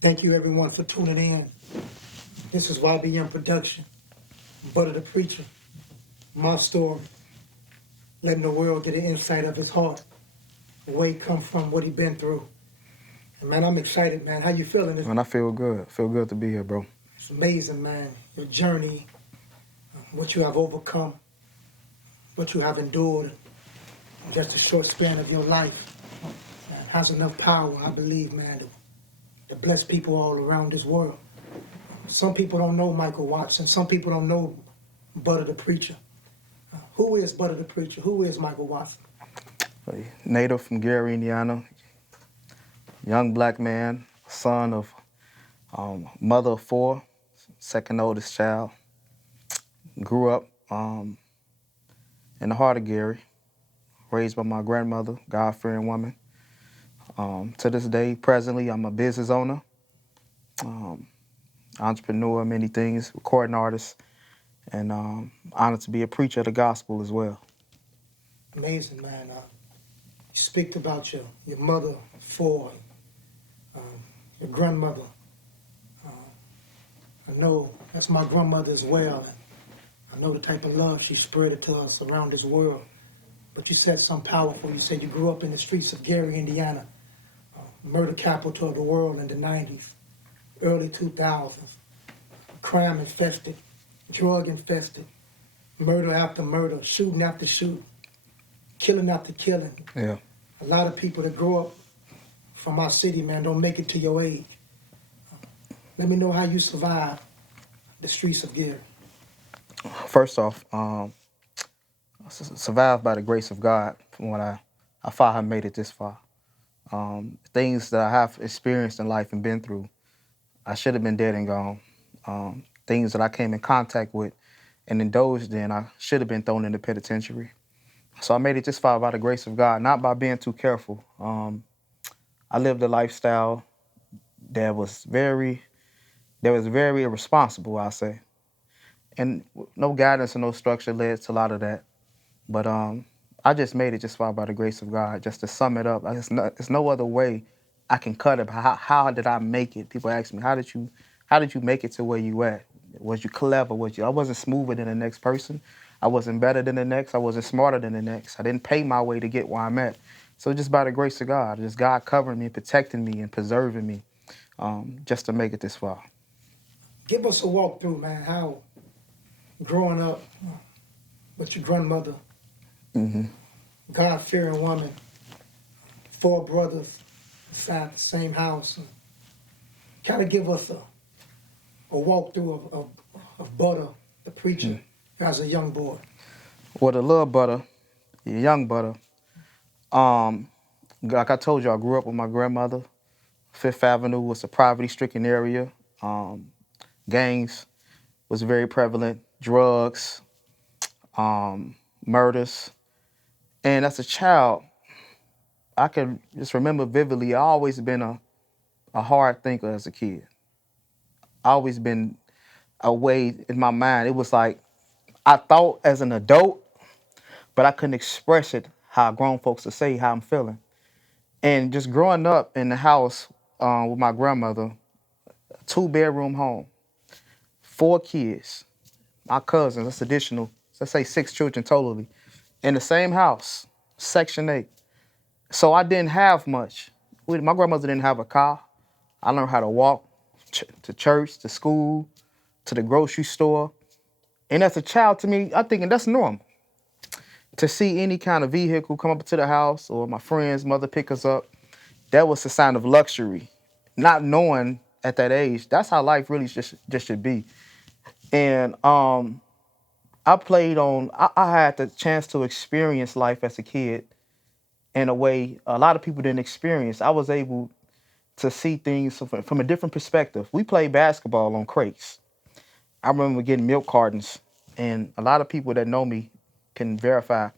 Thank you, everyone, for tuning in. This is YBM Production, Butta the Preacher, my story, letting the world get an insight of his heart, where he come from, what he been through. And man, I'm excited, man. How you feeling? Man, I feel good. Feel good to be here, bro. It's amazing, man. Your journey, what you have overcome, what you have endured in just a short span of your life, man, has enough power, I believe, man, to bless people all around this world. Some people don't know Michael Watson. Some people don't know Butta the Preacher. Who is Butta the Preacher? Who is Michael Watson? Native from Gary, Indiana. Young black man, son of mother of four, second oldest child. Grew up in the heart of Gary, raised by my grandmother, God-fearing woman. To this day, presently, I'm a business owner, entrepreneur, many things, recording artist, and honored to be a preacher of the gospel as well. Amazing, man. You speak about your mother, four, your grandmother. I know that's my grandmother as well, and I know the type of love she spread it to us around this world. But you said something powerful. You said you grew up in the streets of Gary, Indiana, murder capital of the world in the 90s, early 2000s, crime infested, drug infested, murder after murder, shooting after shooting, killing after killing. Yeah. A lot of people that grow up from our city, man, don't make it to your age. Let me know how you survive the streets of Gary. First off, survived by the grace of God from what I thought I made it this far. Things that I have experienced in life and been through, I should have been dead and gone. Things that I came in contact with and indulged in, I should have been thrown in the penitentiary. So I made it this far by the grace of God, not by being too careful. I lived a lifestyle that was very irresponsible, I'll say. And no guidance and no structure led to a lot of that. But I just made it just far by the grace of God. Just to sum it up, there's no other way I can cut it. How did I make it? People ask me, how did you make it to where you at? Was you clever? I wasn't smoother than the next person. I wasn't better than the next. I wasn't smarter than the next. I didn't pay my way to get where I'm at. So just by the grace of God, just God covering me, protecting me, and preserving me, just to make it this far. Give us a walkthrough, man, how growing up with your grandmother, hmm God-fearing woman, four brothers inside the same house. Kind of give us a walkthrough of Butta, the preacher, as a young boy. Well, the little butter, the young butter, like I told you, I grew up with my grandmother. Fifth Avenue was a poverty-stricken area. Um, Gangs was very prevalent, drugs, murders. And as a child, I can just remember vividly, I always been a hard thinker as a kid. I always been a way in my mind. It was like I thought as an adult, but I couldn't express it how grown folks would say how I'm feeling. And just growing up in the house with my grandmother, two-bedroom home, four kids, my cousins, that's additional, let's say six children totally, in the same house, Section 8. So I didn't have much. My grandmother didn't have a car. I learned how to walk to church, to school, to the grocery store. And as a child, to me, I'm thinking that's normal. To see any kind of vehicle come up to the house or my friend's mother pick us up, that was a sign of luxury. Not knowing at that age, that's how life really just should be. And I had the chance to experience life as a kid in a way a lot of people didn't experience. I was able to see things from a different perspective. We played basketball on crates. I remember getting milk cartons, and a lot of people that know me can verify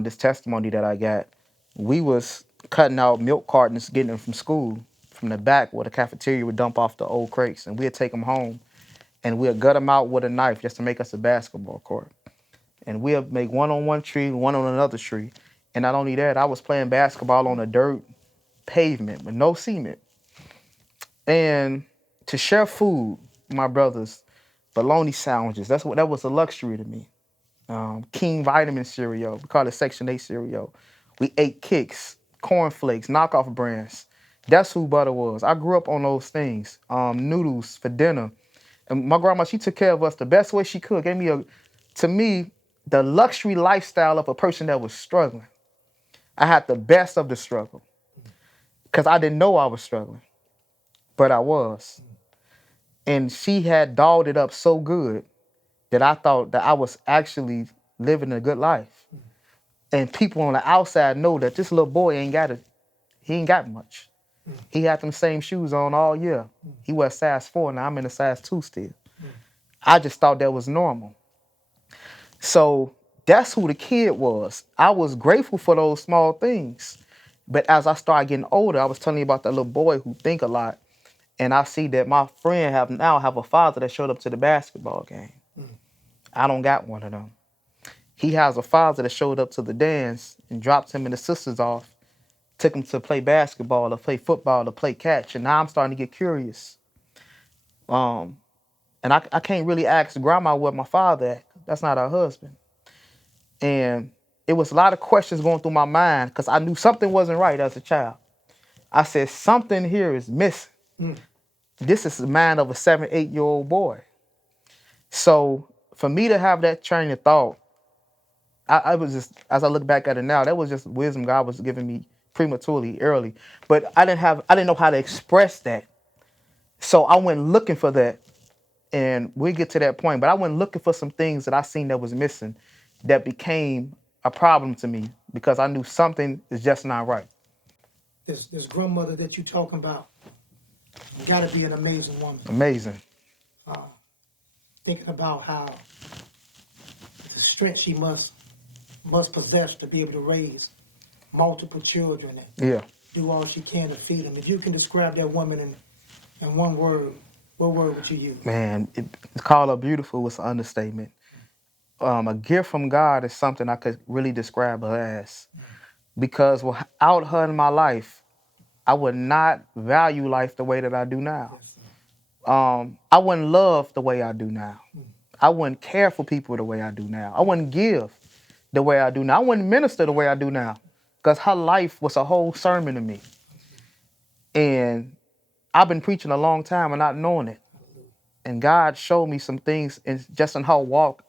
this testimony that I got. We was cutting out milk cartons, getting them from school, from the back where the cafeteria would dump off the old crates, and we'd take them home, and we'd gut them out with a knife just to make us a basketball court. And we'll make one on one tree, one on another tree. And not only that, I was playing basketball on a dirt pavement with no cement. And to share food, my brothers, bologna sandwiches, that was a luxury to me. King Vitamin cereal, we call it Section 8 cereal. We ate Kicks, cornflakes, knockoff brands. That's who butter was. I grew up on those things. Noodles for dinner. And my grandma, she took care of us the best way she could. Gave me to me, the luxury lifestyle of a person that was struggling. I had the best of the struggle because I didn't know I was struggling, but I was. And she had dolled it up so good that I thought that I was actually living a good life. And people on the outside know that this little boy he ain't got much. He had them same shoes on all year. He wears size 4, now I'm in a size 2 still. I just thought that was normal. So that's who the kid was. I was grateful for those small things. But as I started getting older, I was telling you about that little boy who think a lot. And I see that my friend have a father that showed up to the basketball game. I don't got one of them. He has a father that showed up to the dance and dropped him and his sisters off, took him to play basketball or play football or play catch. And now I'm starting to get curious. And I can't really ask grandma where my father at. That's not her husband. And it was a lot of questions going through my mind because I knew something wasn't right as a child. I said, something here is missing. This is the mind of a 7, 8-year-old boy. So for me to have that train of thought, I was just, as I look back at it now, that was just wisdom God was giving me prematurely, early. But I didn't know how to express that. So I went looking for that. And we get to that point, but I went looking for some things that I seen that was missing that became a problem to me because I knew something is just not right. This grandmother that you talking about got to be an amazing woman. Amazing. Thinking about how the strength she must possess to be able to raise multiple children and Yeah. do all she can to feed them. If you can describe that woman in one word, what word would you use? Man, to call her beautiful was an understatement. A gift from God is something I could really describe her as. Because without her in my life, I would not value life the way that I do now. Yes, sir. I wouldn't love the way I do now. I wouldn't care for people the way I do now. I wouldn't give the way I do now. I wouldn't minister the way I do now. Because her life was a whole sermon to me. And I've been preaching a long time and not knowing it. And God showed me some things just in her walk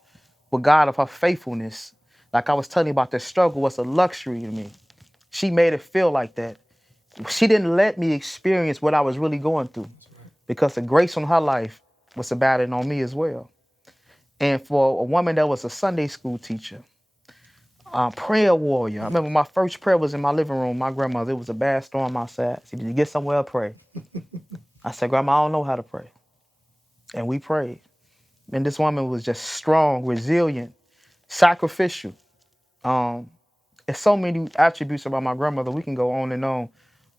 with God of her faithfulness. Like I was telling you about, the struggle was a luxury to me. She made it feel like that. She didn't let me experience what I was really going through. That's right. Because the grace on her life was about it on me as well. And for a woman that was a Sunday school teacher, prayer warrior. I remember my first prayer was in my living room. My grandmother, it was a bad storm outside. She said, "Did you get somewhere to pray?" I said, "Grandma, I don't know how to pray." And we prayed. And this woman was just strong, resilient, sacrificial. There's so many attributes about my grandmother. We can go on and on.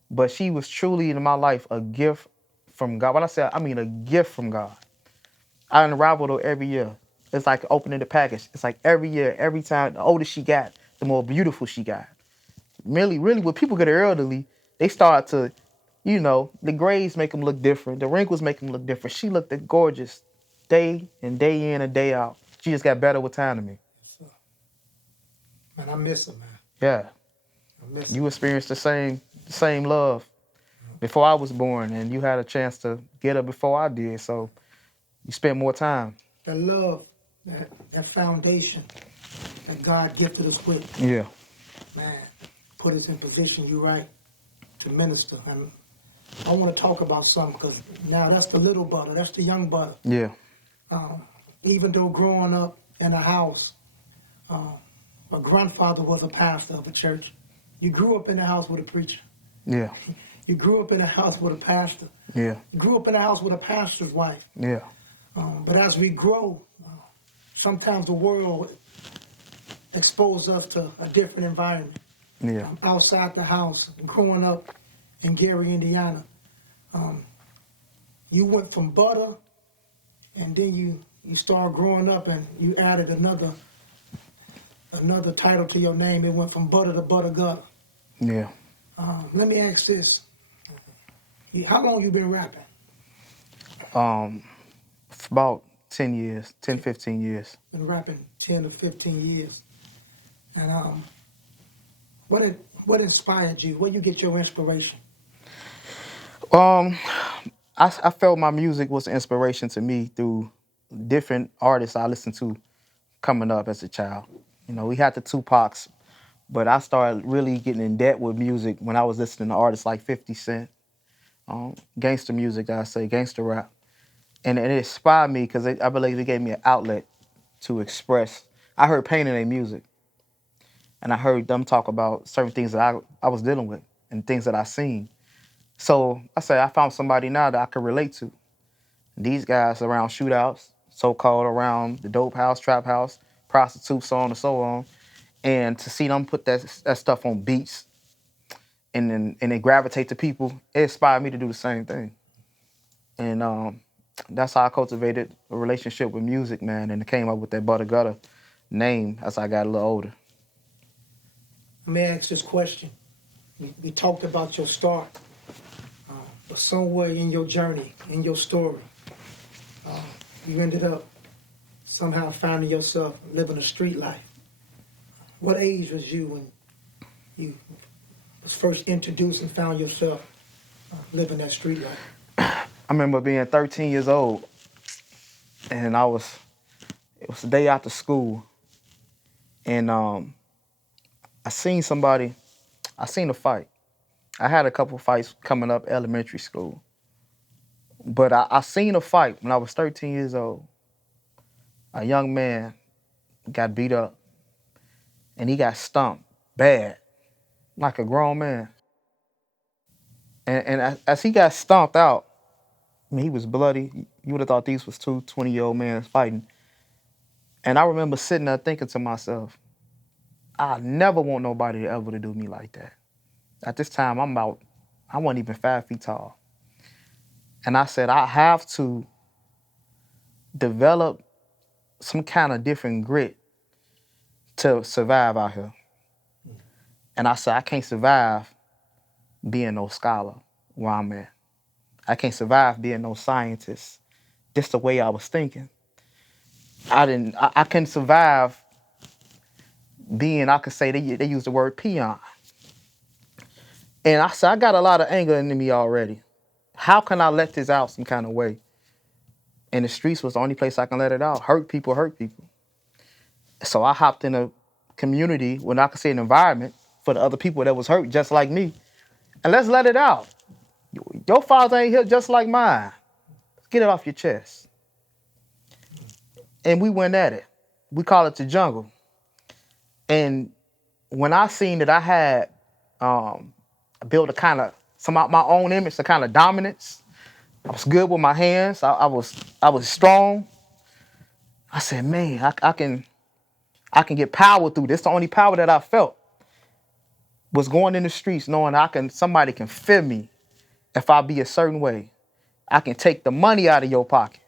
But she was truly in my life a gift from God. When I say, I mean a gift from God. I unraveled her every year. It's like opening the package. It's like every year, every time, the older she got, the more beautiful she got. Really, when people get elderly, they start to, the grays make them look different. The wrinkles make them look different. She looked gorgeous day in and day out. She just got better with time to me. Yes, sir. Man, I miss her, man. Yeah. I miss her. You experienced the same love before I was born, and you had a chance to get her before I did, so you spent more time. That love, that foundation that God gifted us with, Yeah. man, put us in position, you right, to minister. And I want to talk about something because now that's the little Butta, that's the young Butta. Yeah. Even though growing up in a house, my grandfather was a pastor of a church. You grew up in a house with a preacher. Yeah. You grew up in a house with a pastor. Yeah. You grew up in a house with a pastor's wife. Yeah. But as we grow, sometimes the world exposes us to a different environment. Yeah. Outside the house, growing up in Gary, Indiana, you went from Butta, and then you started growing up and you added another title to your name. It went from Butta to Butta Yeah. Let me ask this. How long you been rapping? For about 10 years, 10, Ten- 15 years. Been rapping 10 to 15 years. And what inspired you? Where you get your inspiration? Um, I felt my music was an inspiration to me through different artists I listened to coming up as a child. You know, we had the Tupacs, but I started really getting in debt with music when I was listening to artists like 50 Cent, gangster music, I say, gangster rap. And it inspired me because I believe it gave me an outlet to express. I heard pain in their music, and I heard them talk about certain things that I was dealing with and things that I seen. So I said, I found somebody now that I could relate to. These guys around shootouts, so-called around the dope house, trap house, prostitutes, so on and so on. And to see them put that stuff on beats and they gravitate to people, it inspired me to do the same thing. And that's how I cultivated a relationship with music, man, and it came up with that Butta Gutter name as I got a little older. Let me ask this question. We talked about your start, but somewhere in your journey, in your story, you ended up somehow finding yourself living a street life. What age was you when you was first introduced and found yourself living that street life? I remember being 13 years old, and it was the day after school, and I seen a fight. I had a couple fights coming up elementary school, but I seen a fight when I was 13 years old. A young man got beat up, and he got stomped bad, like a grown man. And as he got stomped out, I mean, he was bloody. You would have thought these was two 20-year-old men fighting. And I remember sitting there thinking to myself, I never want nobody to ever to do me like that. At this time, I wasn't even 5 feet tall. And I said, I have to develop some kind of different grit to survive out here. And I said, I can't survive being no scholar where I'm at. I can't survive being no scientist. Just the way I was thinking. I couldn't survive being, I could say, they use the word peon. And I said, I got a lot of anger in me already. How can I let this out some kind of way? And the streets was the only place I can let it out. Hurt people hurt people. So I hopped in a community, when I could say an environment, for the other people that was hurt just like me. And let's let it out. Your father ain't here just like mine. Get it off your chest. And we went at it. We call it the jungle. And when I seen that I had built a kind of my own image, a kind of dominance. I was good with my hands. I was strong. I said, man, I can get power through this. The only power that I felt was going in the streets, knowing somebody can feel me if I be a certain way. I can take the money out of your pocket.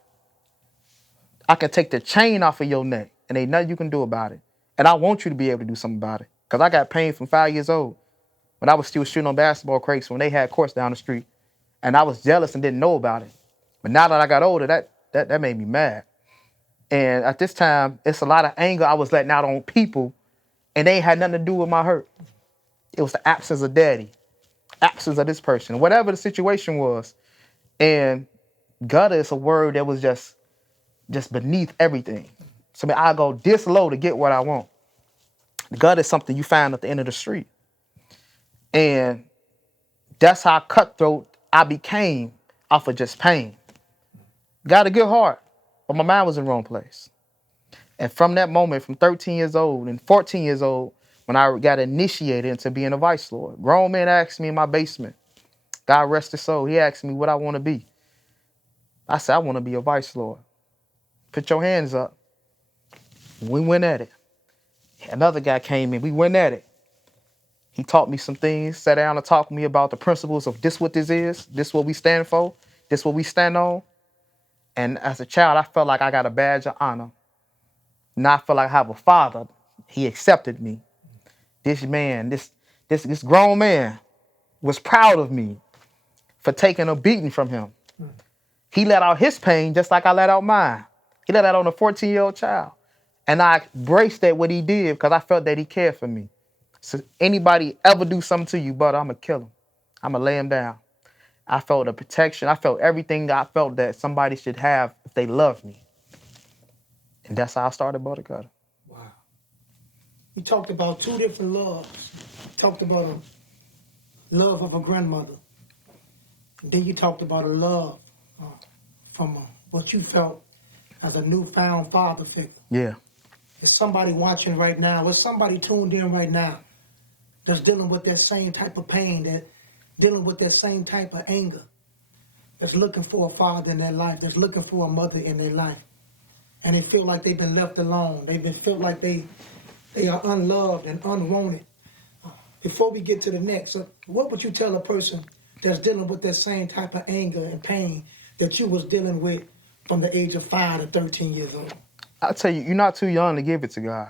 I can take the chain off of your neck, and ain't nothing you can do about it. And I want you to be able to do something about it, because I got pain from 5 years old when I was still shooting on basketball crates when they had courts down the street. And I was jealous and didn't know about it. But now that I got older, that made me mad. And at this time, it's a lot of anger I was letting out on people, and they ain't had nothing to do with my hurt. It was the absence of daddy, absence of this person, whatever the situation was. And gutter is a word that was just beneath everything. So I go this low to get what I want. The gutter is something you find at the end of the street. And that's how cutthroat I became off of just pain. Got a good heart, but my mind was in the wrong place. And from that moment, from 13 years old and 14 years old, when I got initiated into being a vice lord, grown man asked me in my basement, God rest his soul, he asked me what I want to be. I said, I want to be a vice lord. Put your hands up. We went at it. Another guy came in, we went at it. He taught me some things, sat down and talked to me about the principles of this what this is, this what we stand for, this what we stand on. And as a child, I felt like I got a badge of honor. Now I feel like I have a father. He accepted me. This man, this grown man was proud of me for taking a beating from him. He let out his pain just like I let out mine. He let out on a 14-year-old child. And I embraced that what he did because I felt that he cared for me. So anybody ever do something to you, but I'm going to kill him. I'm going to lay him down. I felt the protection. I felt everything I felt that somebody should have if they love me. And that's how I started Butta. Wow. You talked about two different loves. You talked about a love of a grandmother. And then you talked about a love from what you felt as a newfound father figure. Yeah. Is somebody watching right now? Is somebody tuned in right now that's dealing with that same type of pain, that dealing with that same type of anger, that's looking for a father in their life, that's looking for a mother in their life, and they feel like they've been left alone. They've been felt like they are unloved and unwanted. Before we get to the next, what would you tell a person that's dealing with that same type of anger and pain that you was dealing with from the age of 5 to 13 years old? I'll tell you, you're not too young to give it to God.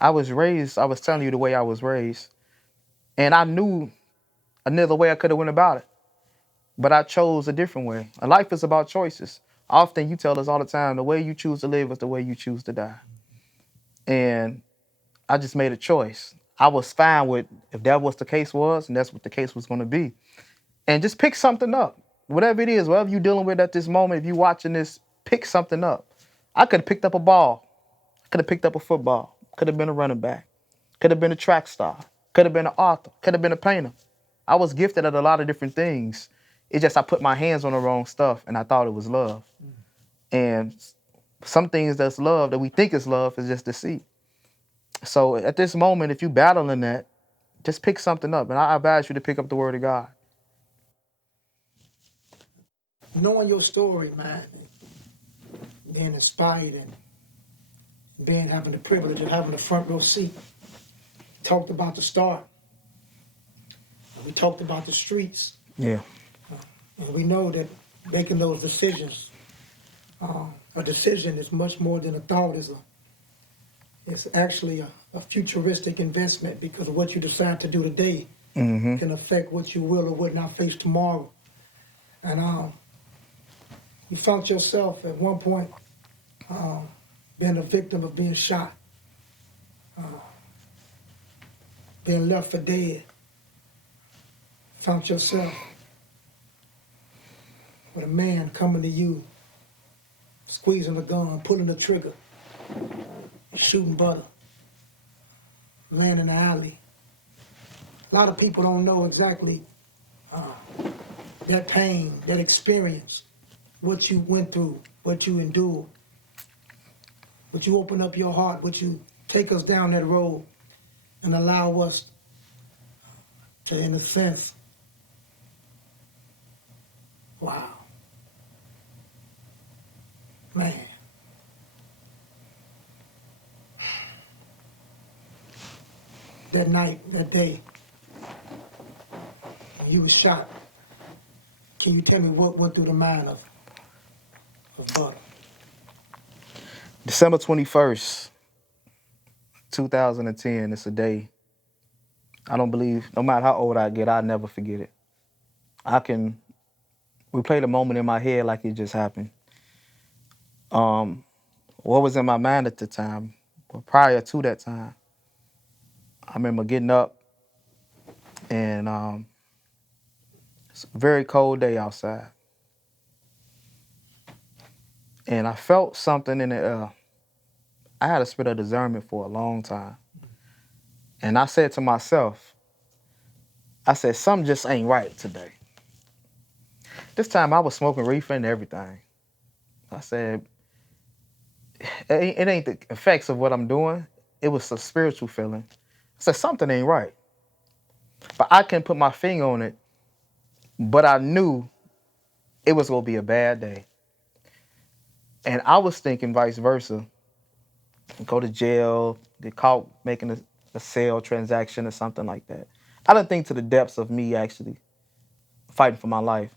I was telling you the way I was raised. And I knew another way I could have went about it. But I chose a different way. And life is about choices. Often you tell us all the time, the way you choose to live is the way you choose to die. And I just made a choice. I was fine with if that was the case was, and that's what the case was going to be. And just pick something up. Whatever it is, whatever you're dealing with at this moment, if you're watching this, pick something up. I could have picked up a ball. I could have picked up a football. Could have been a running back. Could have been a track star. Could have been an author. Could have been a painter. I was gifted at a lot of different things. It's just I put my hands on the wrong stuff and I thought it was love. And some things that's love that we think is love is just deceit. So at this moment, if you're battling that, just pick something up. And I advise you to pick up the word of God. Knowing your story, man, and being inspired and having the privilege of having the front row seat. We talked about the start. We talked about the streets. Yeah. And we know that making those decisions, a decision is much more than a thought. It's actually a futuristic investment because of what you decide to do today can affect what you will or would not face tomorrow. And you found yourself at one point being a victim of being shot, being left for dead. Found yourself with a man coming to you, squeezing the gun, pulling the trigger, shooting Butta, laying in the alley. A lot of people don't know exactly that pain, that experience, what you went through, what you endured. Would you open up your heart? Would you take us down that road and allow us to, in a sense, wow, man. That night, that day, when you was shot, can you tell me what went through the mind of Butta? December 21st, 2010, it's a day. I don't believe, no matter how old I get, I'll never forget it. Replay the moment in my head like it just happened. What was in my mind at the time, or prior to that time, I remember getting up and it's a very cold day outside. And I felt something in the air. I had a spirit of discernment for a long time. And I said to myself, I said, something just ain't right today. This time I was smoking reefer and everything. I said, it ain't the effects of what I'm doing. It was a spiritual feeling. I said, something ain't right. But I couldn't put my finger on it. But I knew it was going to be a bad day. And I was thinking vice versa. Go to jail, get caught making a sale transaction or something like that. I didn't think to the depths of me actually fighting for my life.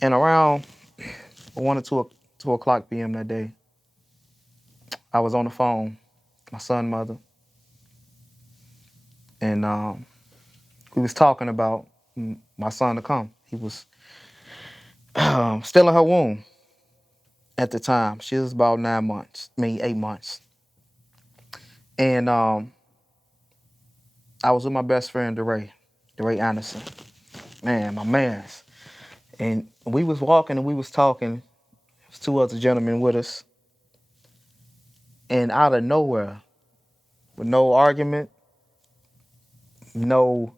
And around 1 or 2 o'clock p.m. that day, I was on the phone, my son's mother, and we was talking about my son to come. He was still in her womb at the time. She was about 9 months, I mean 8 months. And I was with my best friend, DeRay Anderson. Man, my mans. And we was walking and we was talking. There was 2 other gentlemen with us. And out of nowhere, with no argument, no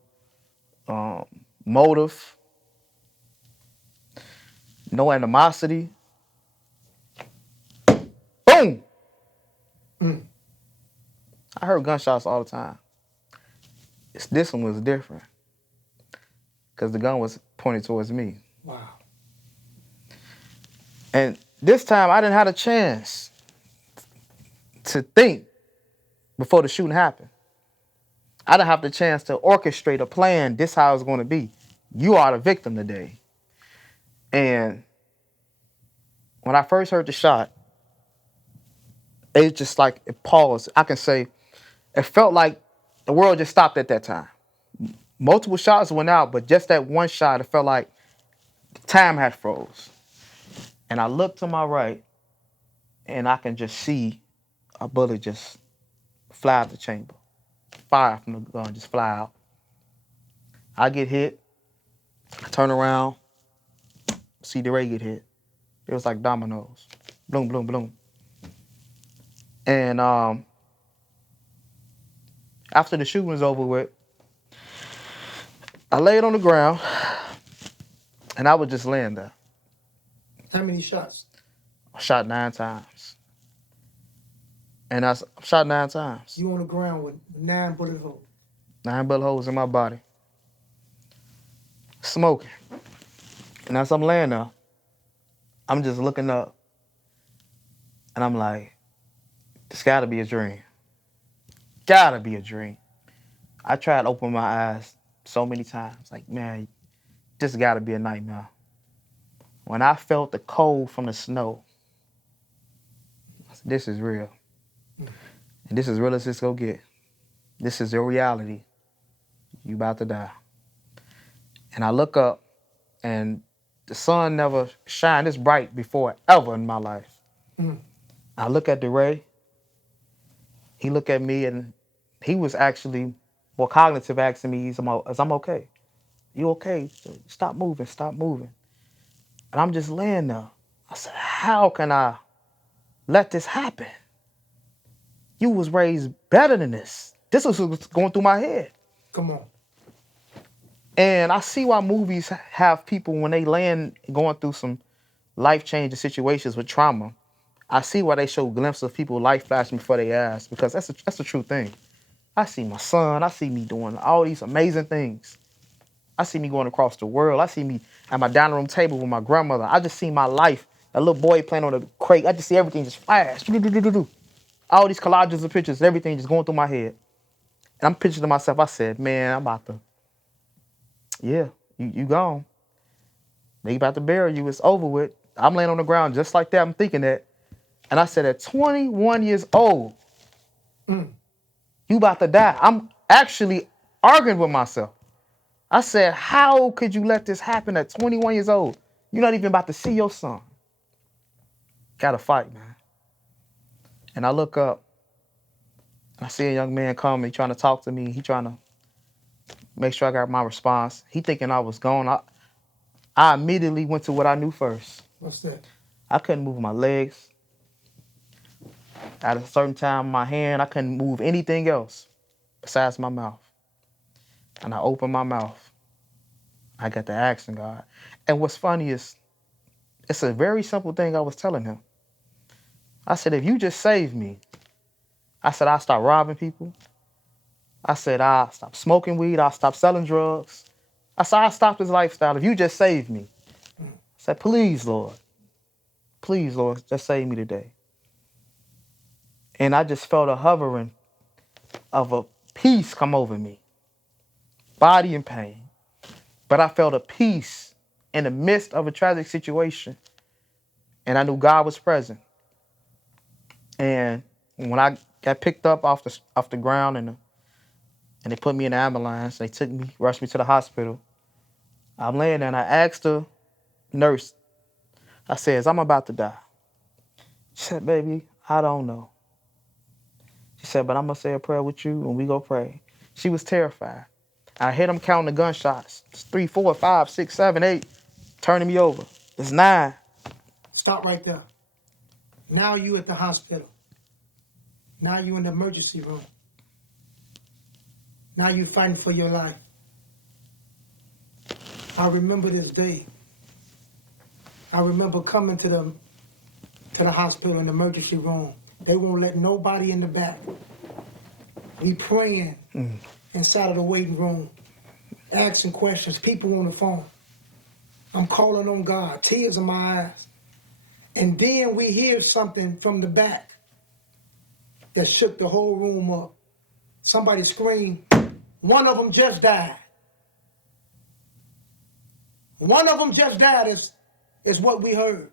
motive, no animosity, boom! Mm. I heard gunshots all the time. This one was different because the gun was pointed towards me. Wow. And this time I didn't have a chance to think before the shooting happened. I didn't have the chance to orchestrate a plan. This how it's going to be. You are the victim today. And when I first heard the shot, it just like it paused. I can say it felt like the world just stopped at that time. Multiple shots went out, but just that one shot, it felt like time had froze. And I looked to my right, and I can just see a bullet just fly out the chamber. Fire from the gun just fly out. I get hit. I turn around, see DeRay get hit. It was like dominoes. Bloom, bloom, bloom. And after the shooting was over with, I laid on the ground, and I was just laying there. How many shots? I shot 9 times. And I shot 9 times. You on the ground with 9 bullet holes. 9 bullet holes in my body. Smoking. And as I'm laying there, I'm just looking up. And I'm like, this gotta be a dream. Gotta be a dream. I tried to open my eyes so many times. Like, man, this gotta be a nightmare. When I felt the cold from the snow, I said, this is real. And this is real as it's gonna get. This is your reality. You about to die. And I look up, and the sun never shined this bright before ever in my life. Mm. I look at DeRay. He looked at me, and he was actually more cognitive, asking me, is I'm okay? You okay? Stop moving, stop moving. And I'm just laying there. I said, how can I let this happen? You was raised better than this. This was what's going through my head. Come on. And I see why movies have people, when they land going through some life-changing situations with trauma, I see why they show glimpses of people life flashing before their eyes, because that's a true thing. I see my son. I see me doing all these amazing things. I see me going across the world. I see me at my dining room table with my grandmother. I just see my life. A little boy playing on a crate. I just see everything just flash. All these collages of pictures, everything just going through my head. And I'm picturing to myself, I said, man, I'm about to, yeah, you gone. They about to bury you. It's over with. I'm laying on the ground just like that. I'm thinking that. And I said, at 21 years old, you about to die. I'm actually arguing with myself. I said, how could you let this happen at 21 years old? You're not even about to see your son. Gotta fight, man. And I look up, and I see a young man coming, trying to talk to me. He trying to make sure I got my response. He thinking I was gone. I immediately went to what I knew first. What's that? I couldn't move my legs. At a certain time, my hand, I couldn't move anything else besides my mouth. And I opened my mouth. I got to asking God. And what's funny is, it's a very simple thing I was telling him. I said, if you just save me, I said, I'll stop robbing people. I said, I'll stop smoking weed. I'll stop selling drugs. I said, I'll stop this lifestyle if you just save me. I said, please, Lord, just save me today. And I just felt a hovering of a peace come over me, body in pain. But I felt a peace in the midst of a tragic situation. And I knew God was present. And when I got picked up off the ground and they put me in the ambulance, they rushed me to the hospital. I'm laying there and I asked the nurse, I says, I'm about to die. She said, baby, I don't know. She said, but I'm going to say a prayer with you and we go pray. She was terrified. I hit him counting the gunshots. It's 3, 4, 5, 6, 7, 8. Turning me over. It's 9. Stop right there. Now you at the hospital. Now you in the emergency room. Now you fighting for your life. I remember this day. I remember coming to the hospital in the emergency room. They won't let nobody in the back. We praying inside of the waiting room, asking questions, people on the phone. I'm calling on God, tears in my eyes. And then we hear something from the back that shook the whole room up. Somebody screamed, one of them just died. One of them just died is what we heard.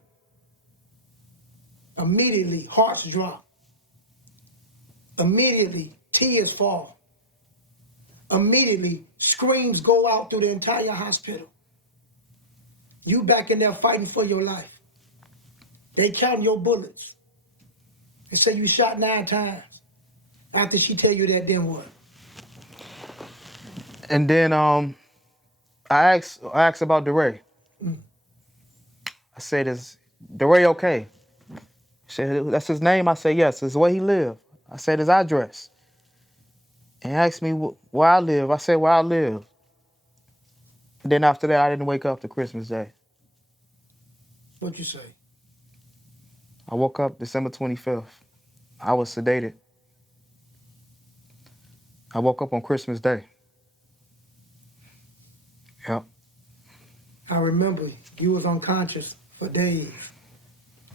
Immediately, hearts drop. Immediately, tears fall. Immediately, screams go out through the entire hospital. You back in there fighting for your life. They counting your bullets. They say you shot 9 times. After she tell you that, then what? And then I asked about DeRay. I said, is DeRay okay? She said, that's his name? I said, yes, it's where he lived. I said, his address. And he asked me where I live. I said, where I live. And then after that, I didn't wake up to Christmas Day. What'd you say? I woke up December 25th. I was sedated. I woke up on Christmas Day. Yep. I remember you was unconscious for days.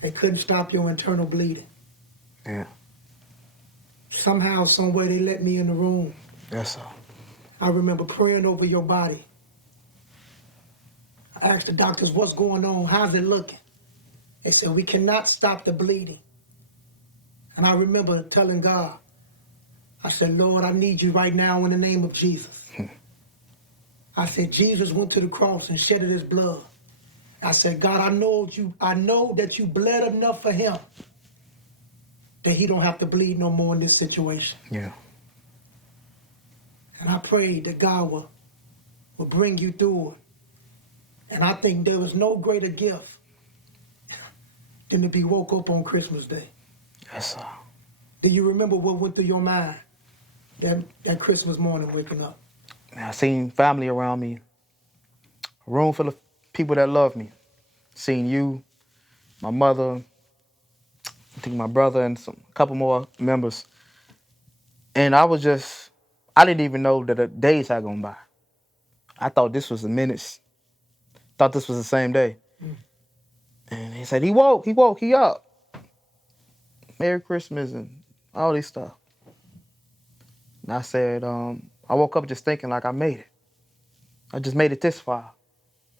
They couldn't stop your internal bleeding. Yeah. Somehow, some way, they let me in the room. Yes, sir. I remember praying over your body. I asked the doctors, what's going on? How's it looking? They said, we cannot stop the bleeding. And I remember telling God, I said, Lord, I need you right now in the name of Jesus. I said, Jesus went to the cross and shedded his blood. I said, God, I know that you bled enough for him that he don't have to bleed no more in this situation. Yeah. And I prayed that God will bring you through it. And I think there was no greater gift than to be woke up on Christmas Day. Yes, sir. Do you remember what went through your mind that Christmas morning waking up? I seen family around me, a room full of people that love me. Seen you, my mother, I think my brother, and a couple more members. And I didn't even know that the days had gone by. I thought this was the minutes. Thought this was the same day. And he said, he woke, he up. Merry Christmas and all this stuff. And I said, I woke up just thinking like I made it. I just made it this far.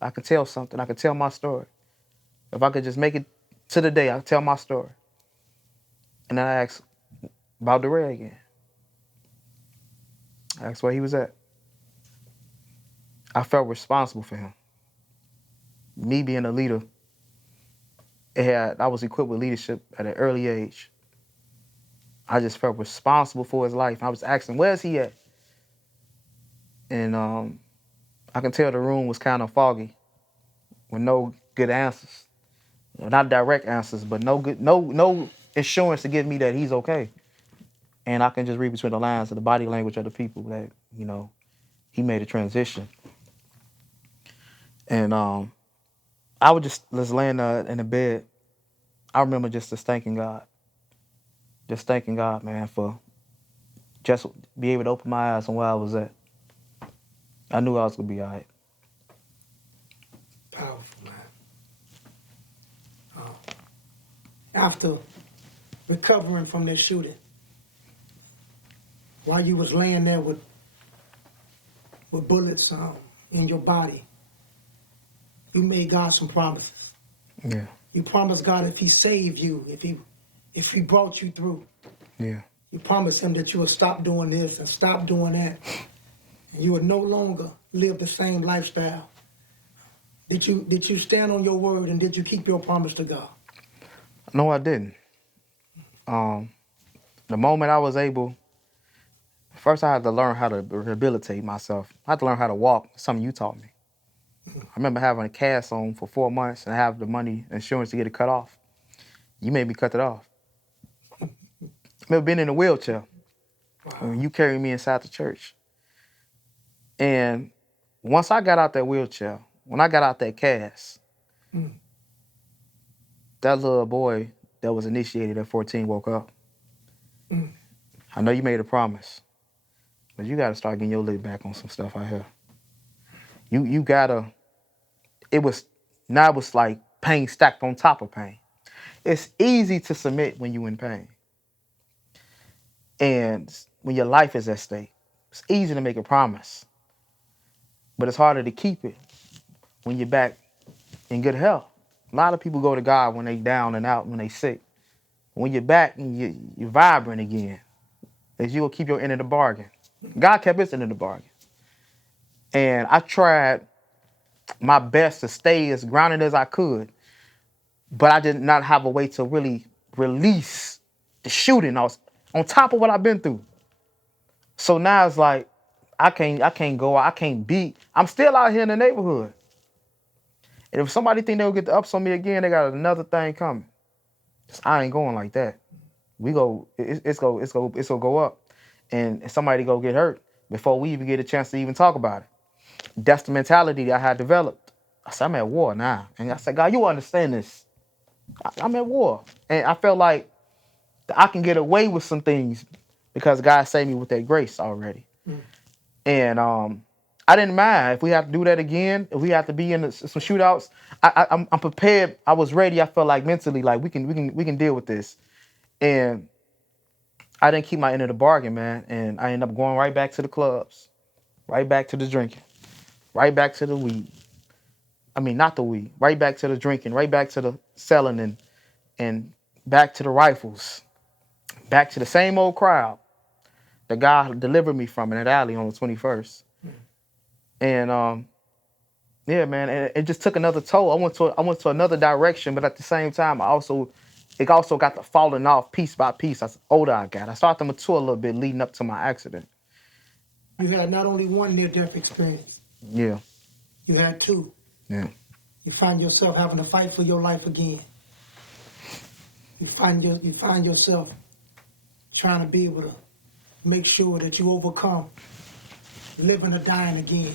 I could tell something. I could tell my story. If I could just make it to the day, I could tell my story. And then I asked about DeRay again. I asked where he was at. I felt responsible for him. Me being a leader, I was equipped with leadership at an early age. I just felt responsible for his life. I was asking, where's he at? And I can tell the room was kind of foggy with no good answers. Not direct answers, but no assurance to give me that he's okay. And I can just read between the lines of the body language of the people that, he made a transition. And I would just laying in the bed. I remember just thanking God. Just thanking God, man, for just be able to open my eyes on where I was at. I knew I was going to be all right. Powerful, man. After recovering from this shooting, while you was laying there with bullets in your body, you made God some promises. Yeah. You promised God if he saved you, if he brought you through, Yeah. you promised him that you would stop doing this and stop doing that, and you would no longer live the same lifestyle. Did you stand on your word and did you keep your promise to God? No, I didn't. The moment I was able, first I had to learn how to rehabilitate myself. I had to learn how to walk, something you taught me. I remember having a cast on for 4 months and have the money, insurance to get it cut off. You made me cut it off. I remember being in a wheelchair when Wow. you carried me inside the church. And once I got out that wheelchair, when I got out that cast, Mm. that little boy that was initiated at 14 woke up. Mm. I know you made a promise, but you got to start getting your lid back on some stuff out here. You gotta. It was now it was like pain stacked on top of pain. It's easy to submit when you're in pain, and when your life is at stake, it's easy to make a promise, but it's harder to keep it when you're back in good health. A lot of people go to God when they down and out, when they sick. When you're back and you're vibrant again, is you'll keep your end of the bargain. God kept his end of the bargain. And I tried my best to stay as grounded as I could, but I did not have a way to really release the shooting. I was on top of what I've been through. So now it's like I can't go, I can't beat. I'm still out here in the neighborhood. And if somebody think they'll get the ups on me again, they got another thing coming. I ain't going like that. It's gonna go up. And somebody go get hurt before we even get a chance to even talk about it. That's the mentality that I had developed. I said, I'm at war now. And I said, God, you understand this. I'm at war. And I felt like I can get away with some things because God saved me with that grace already. Mm. And I didn't mind if we have to do that again. If we have to be in some shootouts, I'm prepared. I was ready. I felt like mentally, like we can deal with this. And I didn't keep my end of the bargain, man. And I ended up going right back to the clubs, right back to the drinking, right back to the weed. I mean, not the weed. Right back to the drinking, right back to the selling, and back to the rifles, back to the same old crowd that God delivered me from in that alley on the 21st. And yeah, man, and it just took another toll. I went to another direction, but at the same time, it also got the falling off piece by piece as older I got. I started to mature a little bit leading up to my accident. You had not only one near-death experience, Yeah, you had two. yeah. You find yourself having to fight for your life again. You find yourself trying to be able to make sure that you overcome living or dying again.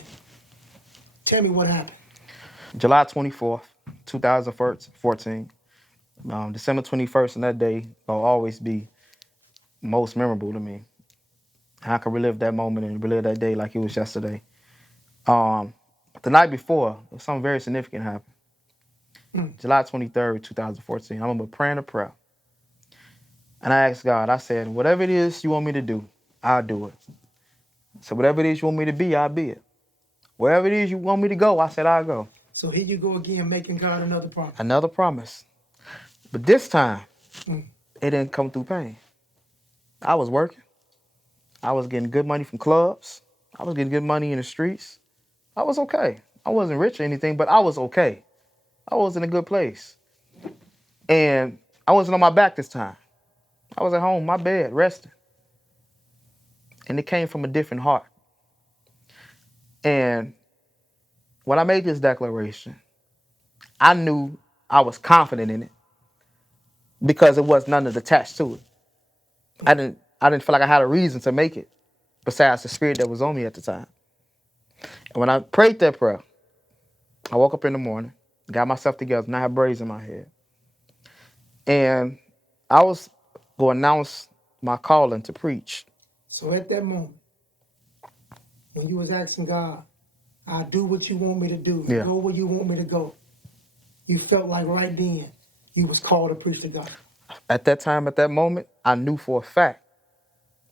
Tell me what happened. July 24th, 2014. December 21st, and that day will always be most memorable to me. I can relive that moment and relive that day like it was yesterday. Um, the night before, something very significant happened. Mm. July 23rd, 2014. I remember praying a prayer. And I asked God, I said, whatever it is you want me to do, I'll do it. So whatever it is you want me to be, I'll be it. Wherever it is you want me to go, I said, I'll go. So here you go again, making God another promise. Another promise. But this time, Mm. it didn't come through pain. I was working. I was getting good money from clubs. I was getting good money in the streets. I was okay. I wasn't rich or anything, but I was okay. I was in a good place. And I wasn't on my back this time. I was at home, my bed, resting. And it came from a different heart. And when I made this declaration, I knew I was confident in it because there was none attached to it. I didn't feel like I had a reason to make it besides the spirit that was on me at the time. And when I prayed that prayer, I woke up in the morning, got myself together, and I had braids in my head. And I was going to announce my calling to preach. So at that moment, when you was asking God, I'll do what you want me to do and Yeah. go where you want me to go, you felt like right then you was called to preach the gospel. At that time, at that moment, I knew for a fact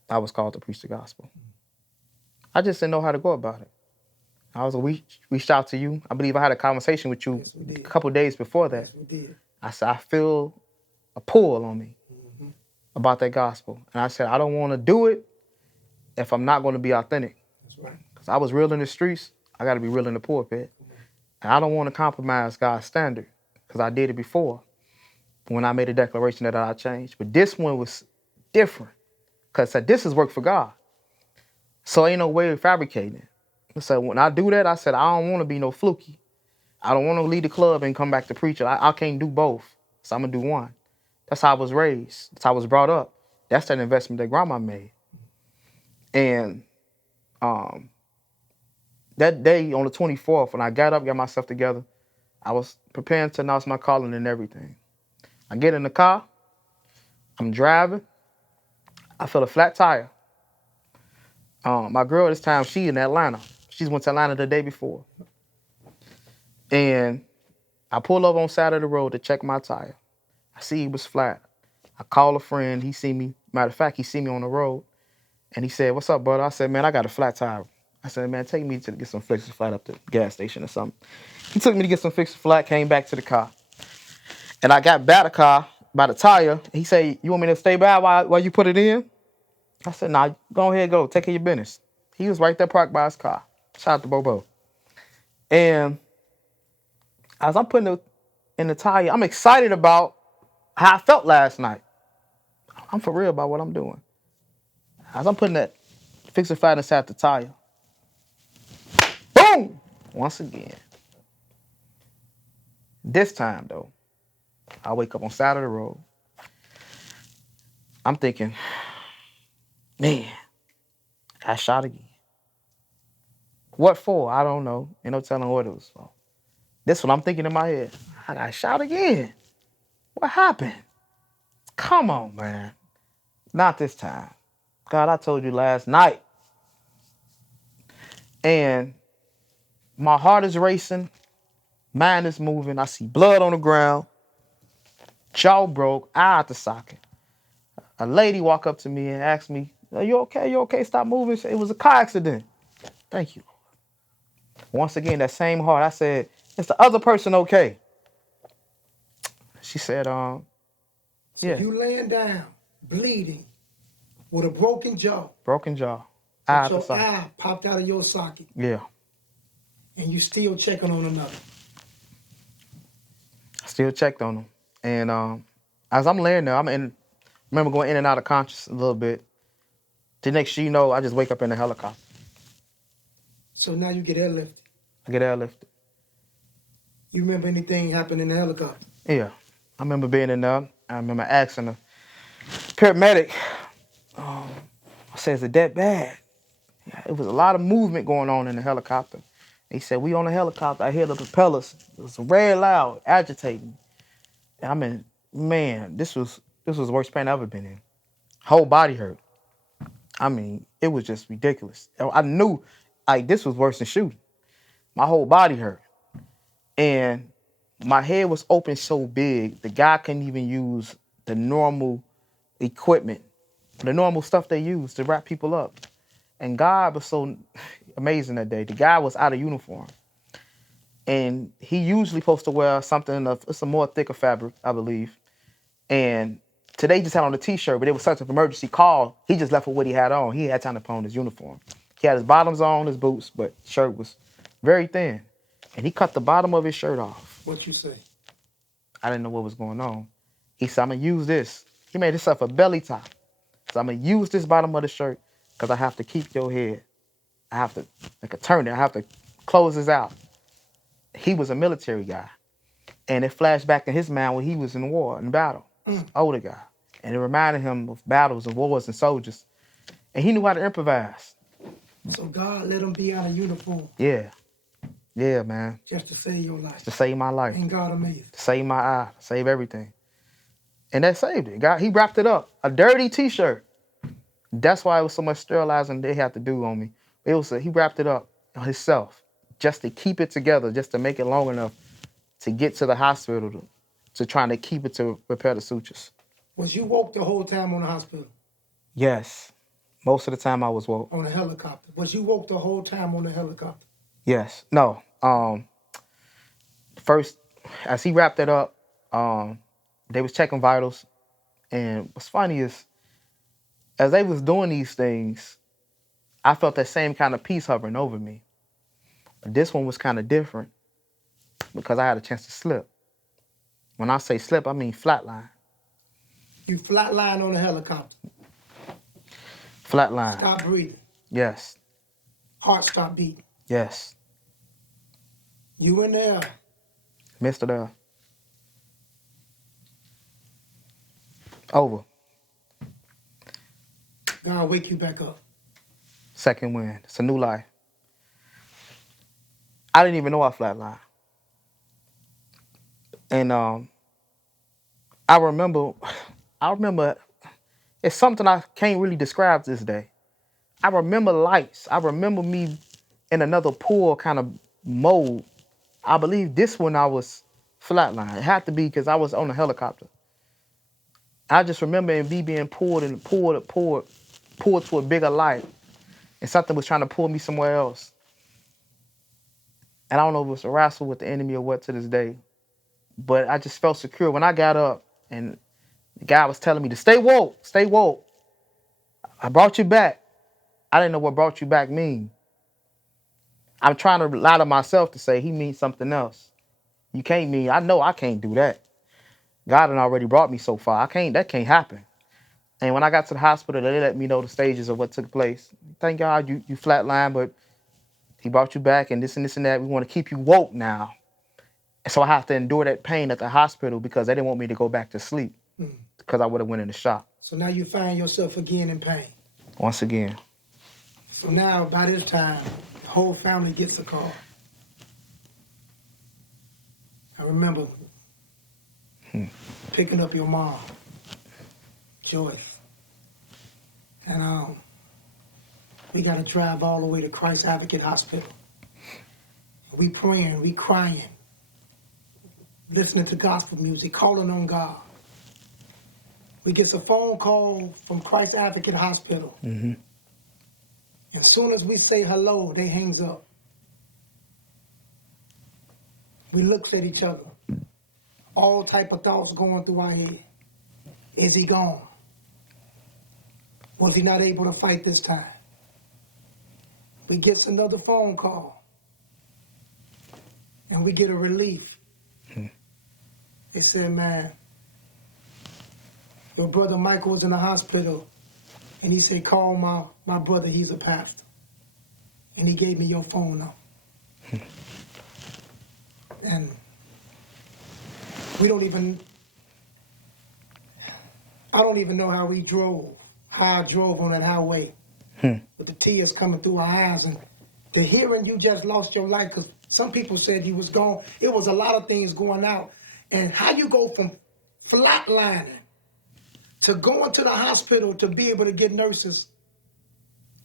I was called to preach the gospel. I just didn't know how to go about it. I was reached out to you. I believe I had a conversation with you Yes, we did. a couple days before that. Yes, we did. I said, I feel a pull on me Mm-hmm. about that gospel. And I said, I don't want to do it if I'm not going to be authentic. That's right. Because I was real in the streets. I got to be real in the pulpit. Come on. And I don't want to compromise God's standard because I did it before when I made a declaration that I changed. But this one was different because I said, this is work for God. So ain't no way of fabricating it. So when I do that, I said, I don't want to be no fluky. I don't want to lead the club and come back to preaching. I can't do both. So I'm going to do one. That's how I was raised. That's how I was brought up. That's that investment that grandma made. And that day on the 24th, when I got up, got myself together, I was preparing to announce my calling and everything. I get in the car. I'm driving. I feel a flat tire. My girl this time, she in Atlanta. She went to Atlanta the day before. And I pull up on side of the road to check my tire. I see it was flat. I call a friend. He see me. Matter of fact, he see me on the road. And he said, what's up, brother? I said, man, I got a flat tire. I said, man, take me to get some fixed flat up to the gas station or something. He took me to get some fixed flat, came back to the car. And I got by the car, by the tire. He said, you want me to stay by while you put it in? I said, nah, go ahead, go. Take care of your business. He was right there parked by his car. Shout out to Bobo. And as I'm putting it in the tire, I'm excited about how I felt last night. I'm for real about what I'm doing. As I'm putting that fixer flat inside the tire, boom! Once again. This time, though, I wake up on side of the road. I'm thinking, man, I shot again. What for? I don't know. Ain't no telling what it was for. This what I'm thinking in my head. I got shot again. What happened? Come on, man. Not this time. God, I told you last night. And my heart is racing. Mind is moving. I see blood on the ground. Jaw broke. Eye out the socket. A lady walk up to me and ask me, are you okay? You okay? Stop moving. It was a car accident. Thank you. Once again, that same heart. I said, is the other person okay? She said, So yeah. you laying down, bleeding, with a broken jaw, Broken jaw. Eye but out the your socket. eye popped out of your socket, Yeah. and you still checking on another. I still checked on him. And as I'm laying there, remember going in and out of conscious a little bit. The next you know, I just wake up in a helicopter. So now you get airlifted. I get airlifted. You remember anything happened in the helicopter? Yeah. I remember being in there. I remember asking the paramedic, I said, is it that bad? Yeah, it was a lot of movement going on in the helicopter. He said, we on the helicopter. I hear the propellers. It was very loud, agitating. And I mean, man, this was the worst pain I've ever been in. Whole body hurt. I mean, it was just ridiculous. I knew like this was worse than shooting. My whole body hurt. And my head was open so big, the guy couldn't even use the normal equipment, the normal stuff they use to wrap people up. And God was so amazing that day. The guy was out of uniform. And he usually supposed to wear something it's a more thicker fabric, I believe. And today he just had on a t-shirt, but it was such an emergency call. He just left with what he had on. He had time to put on his uniform. He had his bottoms on, his boots, but shirt was very thin. And he cut the bottom of his shirt off. What you say? I didn't know what was going on. He said, I'm gonna use this. He made himself a belly top. So I'm gonna use this bottom of the shirt because I have to keep your head. I have to, like a turn it, I have to close this out. He was a military guy. And it flashed back in his mind when he was in war, in battle. Older guy. And it reminded him of battles and wars and soldiers. And he knew how to improvise. So God let him be out of uniform. Yeah. Yeah, man. Just to save your life. To save my life. Ain't God amazing? To save my eye. Save everything. And that saved it. God, he wrapped it up. A dirty t-shirt. That's why it was so much sterilizing they had to do on me. He wrapped it up himself just to keep it together, just to make it long enough to get to the hospital to trying to keep it to repair the sutures. Was you woke the whole time on the hospital? Yes. Most of the time I was woke. On the helicopter. Was you woke the whole time on the helicopter? Yes. No. First, as he wrapped it up, they was checking vitals. And what's funny is, as they was doing these things, I felt that same kind of peace hovering over me. But this one was kind of different. because I had a chance to slip. When I say slip, I mean flatline. You flatlined on a helicopter. Flatline. Stop breathing. Yes. Heart stop beating. Yes. You in the air. Mr. There. Over. God wake you back up. Second wind. It's a new life. I didn't even know I flatlined. And I remember it's something I can't really describe to this day. I remember lights. I remember me in another pool kind of mode. I believe this one I was flatline. It had to be because I was on a helicopter. I just remember me being pulled to a bigger light, and something was trying to pull me somewhere else. And I don't know if it was a wrestle with the enemy or what to this day, but I just felt secure when I got up and the guy was telling me to stay woke, stay woke. I brought you back. I didn't know what brought you back mean. I'm trying to lie to myself to say he means something else. You can't mean, I know I can't do that. God had already brought me so far. That can't happen. And when I got to the hospital, they let me know the stages of what took place. Thank God you flatlined, but he brought you back and this and that. We want to keep you woke now. And so I have to endure that pain at the hospital because they didn't want me to go back to sleep because I would have went into shock. So now you find yourself again in pain. Once again. So now by this time, the whole family gets a call. I remember picking up your mom, Joyce. And we got to drive all the way to Christ Advocate Hospital. We praying, we crying, listening to gospel music, calling on God. We get a phone call from Christ Advocate Hospital. Mm-hmm. And soon as we say hello, they hangs up. We looks at each other. All type of thoughts going through our head. Is he gone? Was he not able to fight this time? We gets another phone call. And we get a relief. They said, man, your brother Michael was in the hospital, and he said, call my brother, he's a pastor. And he gave me your phone number. And I don't even know how I drove on that highway with the tears coming through our eyes. And to hearing you just lost your life, because some people said you was gone. It was a lot of things going out. And how you go from flatlining to going to the hospital to be able to get nurses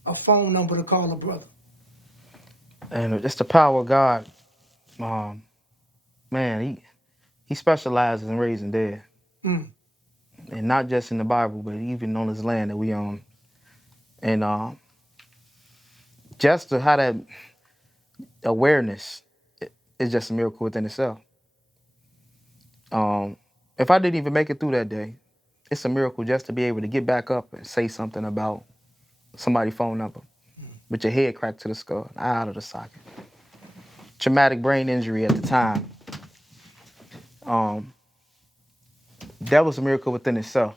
a phone number to call a brother. And it's the power of God. Man, he specializes in raising dead. And not just in the Bible, but even on this land that we own. And just to have that awareness is just a miracle within itself. If I didn't even make it through that day, it's a miracle just to be able to get back up and say something about somebody's phone number with your head cracked to the skull, eye out of the socket. Traumatic brain injury at the time. That was a miracle within itself.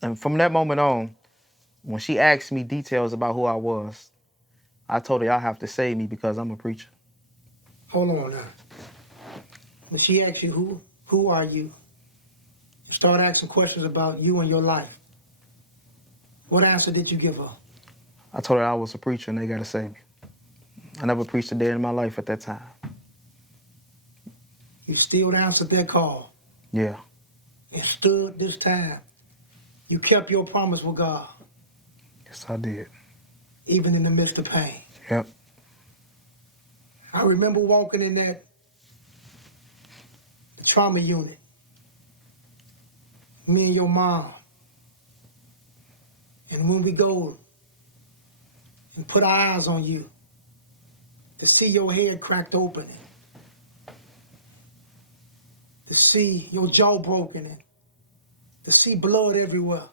And from that moment on, when she asked me details about who I was, I told her, y'all have to save me because I'm a preacher. Hold on now. When she asked you, who are you? And start asking questions about you and your life. What answer did you give her? I told her I was a preacher and they got to save me. I never preached a day in my life at that time. You still answered that call. Yeah. And stood this time. You kept your promise with God. Yes, I did. Even in the midst of pain. Yep. I remember walking in the trauma unit. Me and your mom. And when we go and put our eyes on you, to see your head cracked open, and to see your jaw broken, and to see blood everywhere,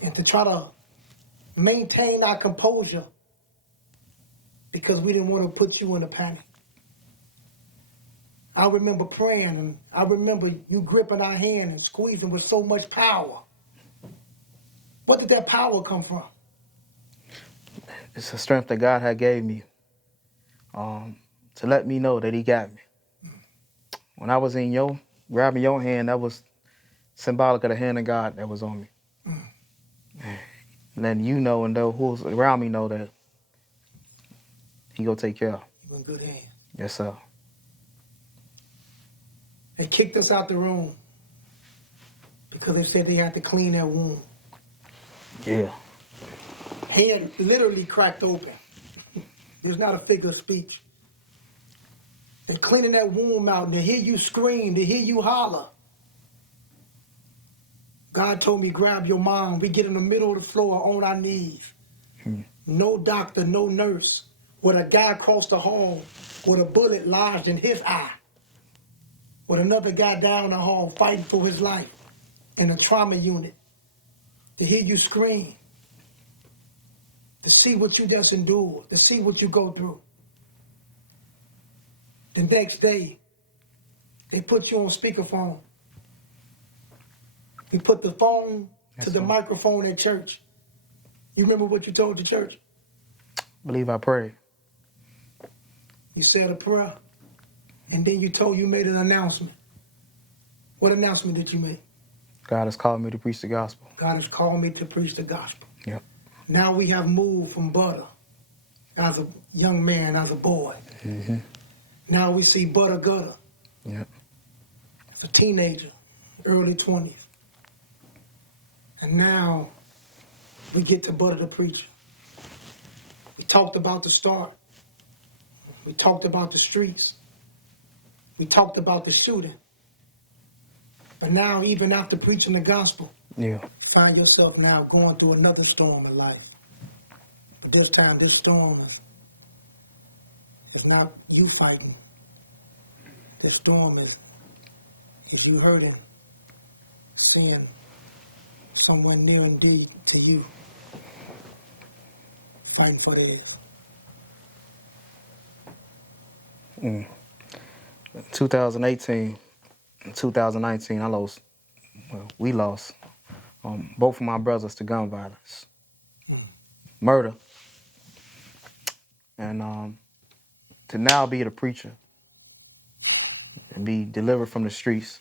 and to try to maintain our composure because we didn't want to put you in a panic. I remember praying, and I remember you gripping our hand and squeezing with so much power. What did that power come from? It's the strength that God had gave me to let me know that he got me. When I was grabbing your hand, that was symbolic of the hand of God that was on me. And then you know and who's around me know that he gonna take care of. You in good hands. Yes, sir. They kicked us out the room because they said they had to clean that wound. Yeah. Head literally cracked open. There's not a figure of speech. They cleaning that wound out, and to hear you scream, to hear you holler. God told me, grab your mom. We get in the middle of the floor on our knees. No doctor, no nurse. With a guy across the hall with a bullet lodged in his eye. With another guy down the hall fighting for his life in a trauma unit. To hear you scream. To see what you just endured. To see what you go through. The next day, they put you on speakerphone. We put the phone to the microphone at church. You remember what you told the church? Believe I prayed. You said a prayer, and then you made an announcement. What announcement did you make? God has called me to preach the gospel. God has called me to preach the gospel. Yep. Now we have moved from Butta as a young man, as a boy. Mm-hmm. Now we see Butta Gutter Yep. as a teenager, early 20s. And now we get to Butta the preacher. We talked about the start. We talked about the streets. We talked about the shooting. But now, even after preaching the gospel, Yeah. find yourself now going through another storm of life. But this time, this storm is not you fighting. This storm is you hurting, seeing someone near and dear to you fighting for theirs. 2018 and 2019, we lost both of my brothers to gun violence, murder, and to now be the preacher and be delivered from the streets,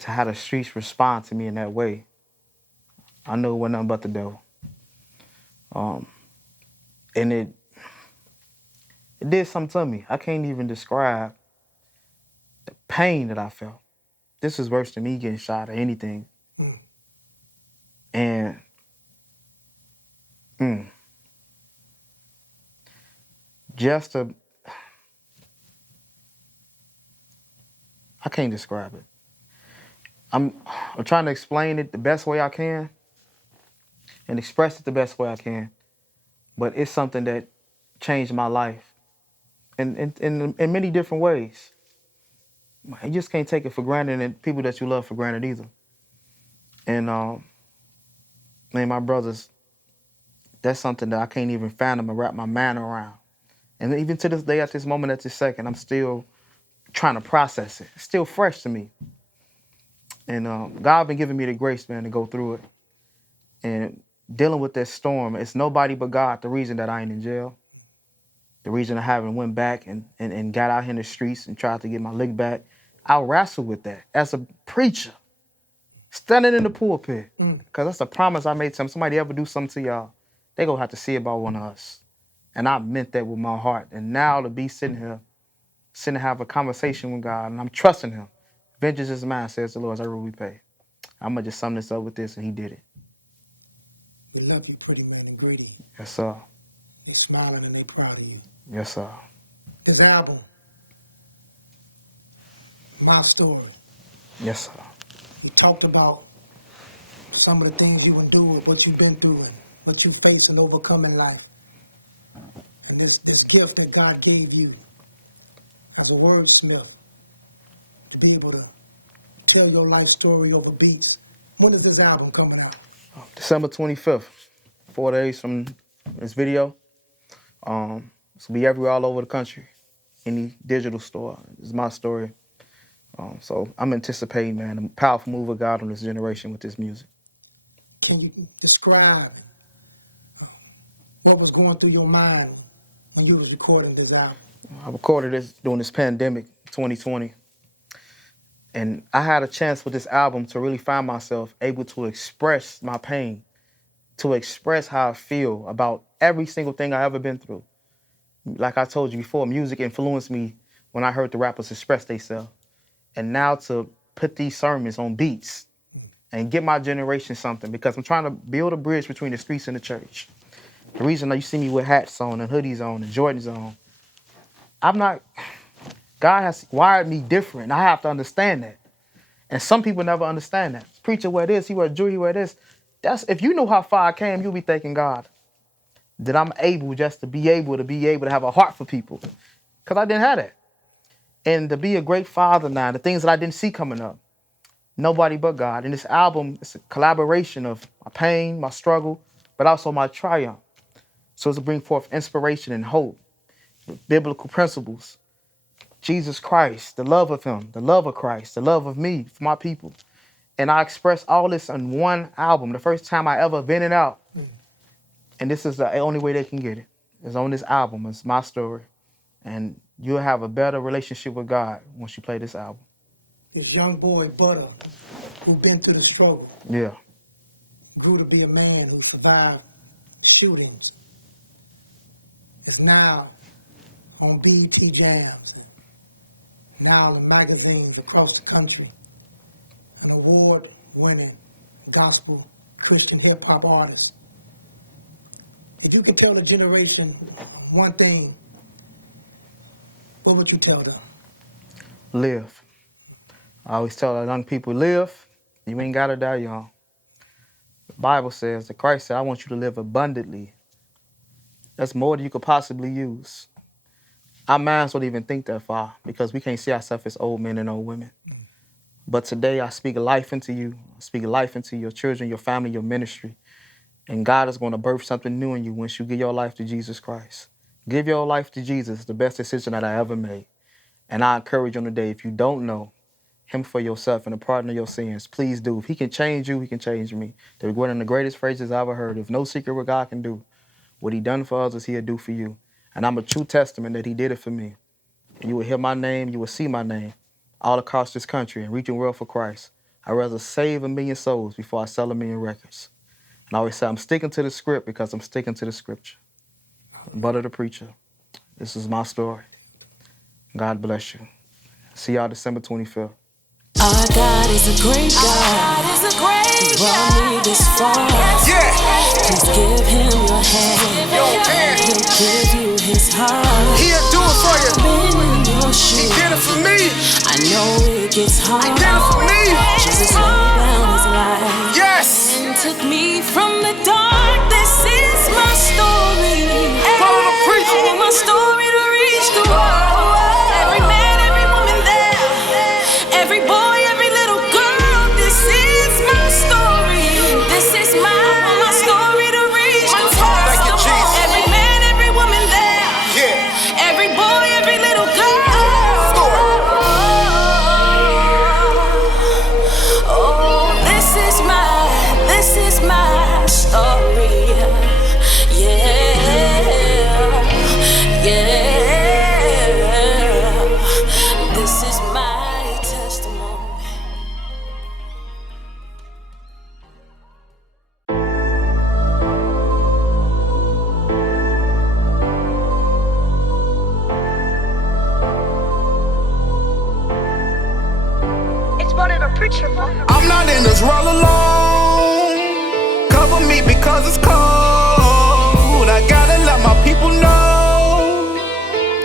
to have the streets respond to me in that way, I knew it wasn't nothing but the devil. And it did something to me. I can't even describe the pain that I felt. This is worse than me getting shot or anything. And just to, I can't describe it. I'm trying to explain it the best way I can and express it the best way I can. But it's something that changed my life in many different ways. You just can't take it for granted, and people that you love for granted either. And man, my brothers, that's something that I can't even fathom and wrap my mind around. And even to this day, at this moment, at this second, I'm still trying to process it. It's still fresh to me. And God been giving me the grace, man, to go through it. And dealing with this storm, it's nobody but God the reason that I ain't in jail. The reason I haven't went back and got out here in the streets and tried to get my lick back. I wrestle with that as a preacher, standing in the pulpit. Because that's a promise I made to them. Somebody ever do something to y'all, they gonna have to see about one of us. And I meant that with my heart. And now to be sitting and have a conversation with God, and I'm trusting him. Vengeance is mine, says the Lord, as I will repay. I'm gonna just sum this up with this, and he did it. We love you, pretty man and greedy. Yes, sir. They smiling and they proud of you. Yes, sir. This album, My Story. Yes, sir. He talked about some of the things you endured, what you've been through, and what you face and overcome in life. And this gift that God gave you as a wordsmith to be able to tell your life story over beats. When is this album coming out? December 25th, 4 days from this video. It's be everywhere all over the country. Any digital store. It's my story. So I'm anticipating, man, a powerful move of God on this generation with this music. Can you describe what was going through your mind when you was recording this album? I recorded this during this pandemic, 2020. And I had a chance with this album to really find myself able to express my pain, to express how I feel about every single thing I ever been through. Like I told you before, music influenced me when I heard the rappers express themselves. And now to put these sermons on beats and get my generation something, because I'm trying to build a bridge between the streets and the church. The reason that you see me with hats on and hoodies on and Jordans on, God has wired me different. I have to understand that. And some people never understand that. Preacher wear this, he wear jewelry, he wear this. If you know how far I came, you'll be thanking God that I'm able just to be able to have a heart for people. Because I didn't have that. And to be a great father now, the things that I didn't see coming up, nobody but God. And this album is a collaboration of my pain, my struggle, but also my triumph. So it's to bring forth inspiration and hope, biblical principles, Jesus Christ, the love of him, the love of Christ, the love of me for my people. And I express all this in one album, the first time I ever vented out. And this is the only way they can get it. It's on this album. It's my story. And you'll have a better relationship with God once you play this album. This young boy, Butta, who been through the struggle, Yeah. grew to be a man who survived shootings, is now on BET Jams and now in magazines across the country, an award-winning gospel Christian hip-hop artist. If you could tell a generation one thing, what would you tell them? Live. I always tell young people, live. You ain't got to die young. The Bible says that Christ said, I want you to live abundantly. That's more than you could possibly use. Our minds don't even think that far because we can't see ourselves as old men and old women. But today I speak life into you. I speak life into your children, your family, your ministry. And God is going to birth something new in you once you give your life to Jesus Christ. Give your life to Jesus, the best decision that I ever made. And I encourage you on the day, if you don't know him for yourself and the pardon of your sins, please do. If he can change you, he can change me. They're one of the greatest phrases I ever heard. If no secret what God can do, what he done for others, he'll do for you. And I'm a true testament that he did it for me. And you will hear my name, you will see my name all across this country and reaching the world for Christ. I'd rather save 1 million souls before I sell 1 million records. And I always say I'm sticking to the script because I'm sticking to the scripture. Butta the preacher. This is my story. God bless you. See y'all December 25th. Our God is a great God. He brought me this far. Yeah. Just give him your hand. He'll give you his heart. He'll do it for you. Been in your He shoes. did it for me. I know it gets hard. He did it for me. Jesus laid down his life. Yes. And took me from the dark. This is my story. Follow the preacher. I want my story to reach the world. Every man, every woman there. Every boy, every little girl. This is my story. This is my story to reach the world. Thank you, Jesus. Every man, every woman there. Yeah. Every boy, every little girl. Oh, this is my story. Yeah, yeah. This is my testimony. It's one of the preacher boy. I'm not in this world alone. Cover me because it's cold. I gotta let my people know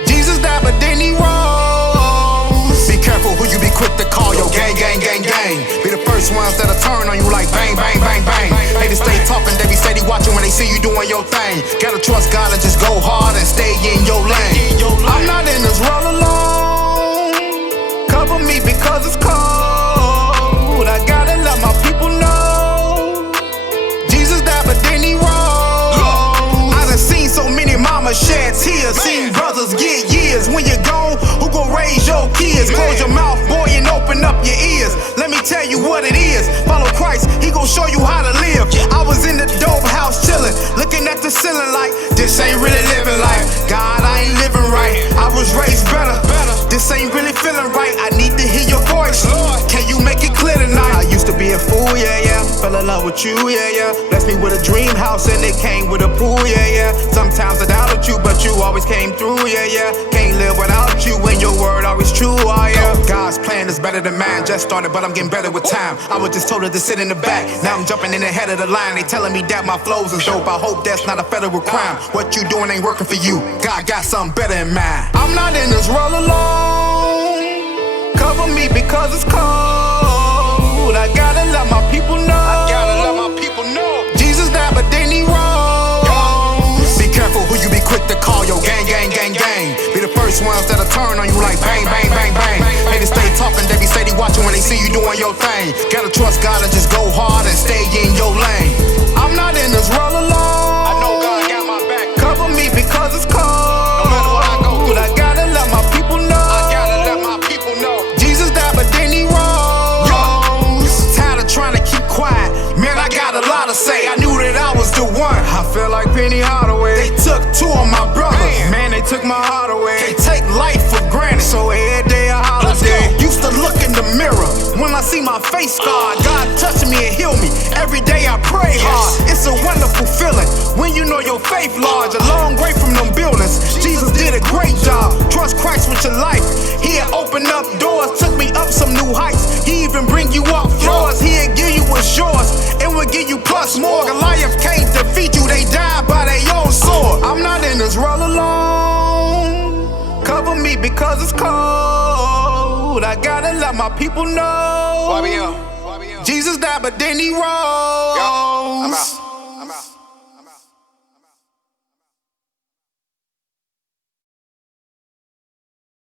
Jesus died, but then he rose. Be careful who you be quick to call your gang, gang, gang, gang. Be the first ones that'll turn on you like bang, bang, bang, bang. They just stay talking, they be steady watching when they see you doing your thing. Gotta trust God and just go hard and stay in your lane. I'm not in this world alone. Cover me because it's cold. I gotta let my people know Jesus died, but then he rose. I done seen so many mamas shed kids. Close your mouth, boy, and open up your ears. Let me tell you what it is. Follow Christ, he gon' show you how to live. I was in the dope house chillin', looking at the ceiling like, this ain't really living life. God, I ain't living right. I was raised better. This ain't really feeling right. I need to hear your voice. Can you make it clear tonight? I used to be a fool, yeah, yeah. Fell in love with you, yeah, yeah. Blessed me with a dream house and it came with a pool, yeah, yeah. Sometimes I doubted you, but you always came through, yeah, yeah. Can't live without you and your word always true, oh yeah. God's plan is better than mine. Just started, but I'm getting better with time. I was just told her to sit in the back. Now I'm jumping in the head of the line. They telling me that my flows is dope. I hope that's not a federal crime. What you doing ain't working for you. God got something better in mind. I'm not in this world alone. Cover me because it's cold. I gotta let my people know. Jesus died, but they need roads. Be careful who you be quick to call your gang, gang, gang, gang. Be the first ones that'll turn on you like bang, bang, bang, bang. Haters stay talking, they be steady watching when they see you doing your thing. Gotta trust God and just go hard and stay in your lane. I'm not in this world alone. I know God got my back. Cover me because it's cold. No matter where I go, I gotta let my people know. Jesus died, but they need roads. Tired of trying to keep quiet. Man, I got a lot to say. I knew that I was the one. I feel like Penny Hardaway. They took two of my brothers. Man, they took my heart away. They take life for granted. So every day a holiday. Used to look in the mirror when I see my face scarred. God touched me and healed me. Every day I pray hard. It's a wonderful feeling when you know your faith large. A long way from them buildings. Jesus did a great job. Trust Christ with your life. He'll open up doors, took me up some new heights. He even bring you up floors. He'll give you what's yours. It will give you plus more. Goliath can't defeat you. They died by their own sword. I'm not in this world alone. Cover me because it's cold. I gotta let my people know. Jesus died, but then he rose.